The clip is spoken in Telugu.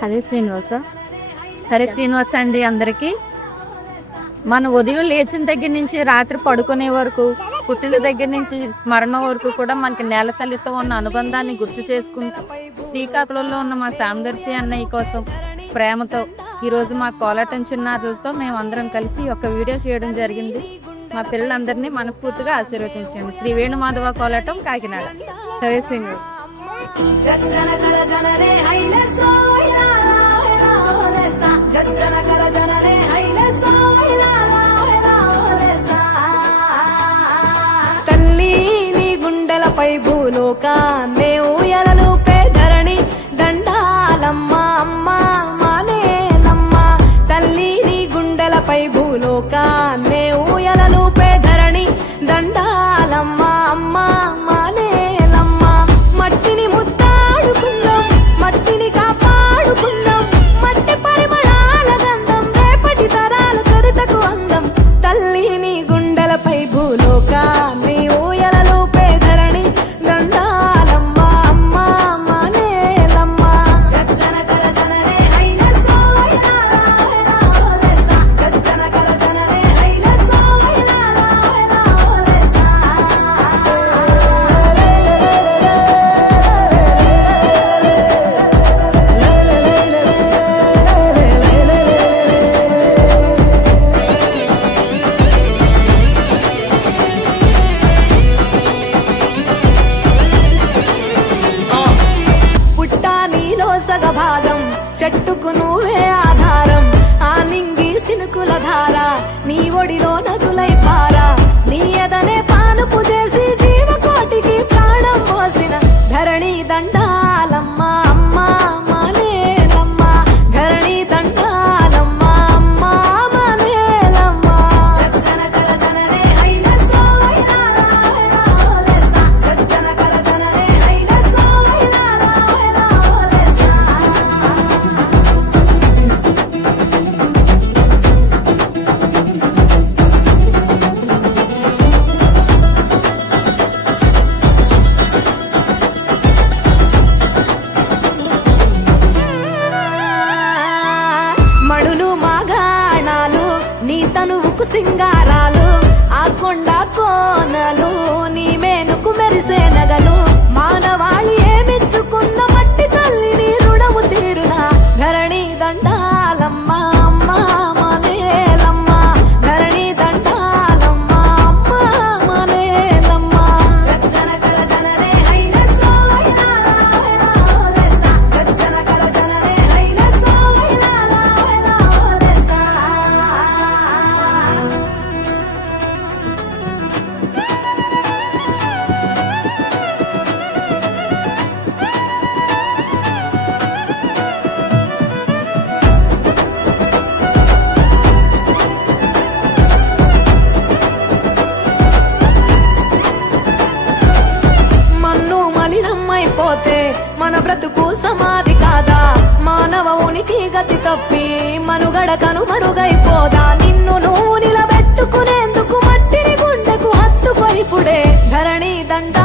హరే శ్రీనివాస అండి. అందరికీ మన ఉదయం లేచిన దగ్గర నుంచి రాత్రి పడుకునే వరకు, పుట్టిన దగ్గర నుంచి మరణం వరకు కూడా మనకి నేల తల్లితో ఉన్న అనుబంధాన్ని గుర్తు చేసుకుంటూ శ్రీకాకుళంలో ఉన్న మా సామదర్శి అన్నయ్య కోసం ప్రేమతో ఈరోజు మా కోలాటం చిన్నారులతో మేము అందరం కలిసి ఒక వీడియో చేయడం జరిగింది. మా పిల్లలందరినీ మనస్ఫూర్తిగా ఆశీర్వదించండి. శ్రీ వేణుమాధవ కోలాటం, కాకినాడ. హరే శ్రీనివాస్. తల్లి నీ గుండెలపై భూలోకాన్నే ఊయలలు పేదరణి దండాలమ్మ అమ్మ మానేలమ్మ. తల్లి నీ గుండెలపై భూలోకాన్నే ఊయలలు పేదరణి దండాలమ్మ అమ్మ మానేలమ్మ. మట్టిని ముద్దాడుకుందాం, మట్టిని కాపాడుకుందాం, మట్టి పరిమళాల గంధం రేపటి తరాల చరితకు అందం. తల్లి నీ గుండెలపై భూలోకాన్ని ఊయలలు పేదరణి దండాలమ్మ అమ్మ మానేలమ్మ. జజ్జనకర జనరే హైలసో హైలాలా హైలాలెసా. జజ్జనకర జనరే హైలసో హైలాలా హైలాలెసా. పుట్టా నీలో సగభాగం, చెట్టుకు నువ్వే ఆధారం. ఆ నింగి సినుకుల ధార, నీ ఒడిలో నదులై పారా. నీ ఎదనే పానుపు చేసి జీవకోటికి ప్రాణం పోసిన ధరణి దండాలమ్మ అమ్మ మానేలమ్మ. ధరణి దండాలమ్మ అమ్మ మానేలమ్మ. జజ్జనకర జనరే హైలసో హైలాలా హైలాలెసా. జజ్జనకర జనరే హైలసో హైలాలా హైలాలెసా. మడులు మాగాణాలు నీ తనువుకు సింగారాలు. ఆ కొండ కోనలు నీ మేనుకు మెరిసే నగలు. మానవాళి ఏమిచ్చుకున్న మట్టి తల్లిని రుణము తీరున ధరణి దండాలమ్మ అమ్మ మానేలమ్మ. ధరణి దండాలమ్మ అమ్మ మానేలమ్మ. జజ్జనకర జనరే హైలసో హైలాలా హైలాలెసా. జజ్జనకర జనరే హైలసో హైలాలా హైలాలెసా. మన్ను మలినమైపోతే మన బ్రతుకు సమాధి కాదా? మానవ ఉనికి గతి తప్పి మనుగడ కనుమరుగైపోదా? నిన్ను నువ్వు నిలబెట్టుకునేందుకు మట్టిని గుండెకు హత్తుకొనిపుడే ధరణి దండ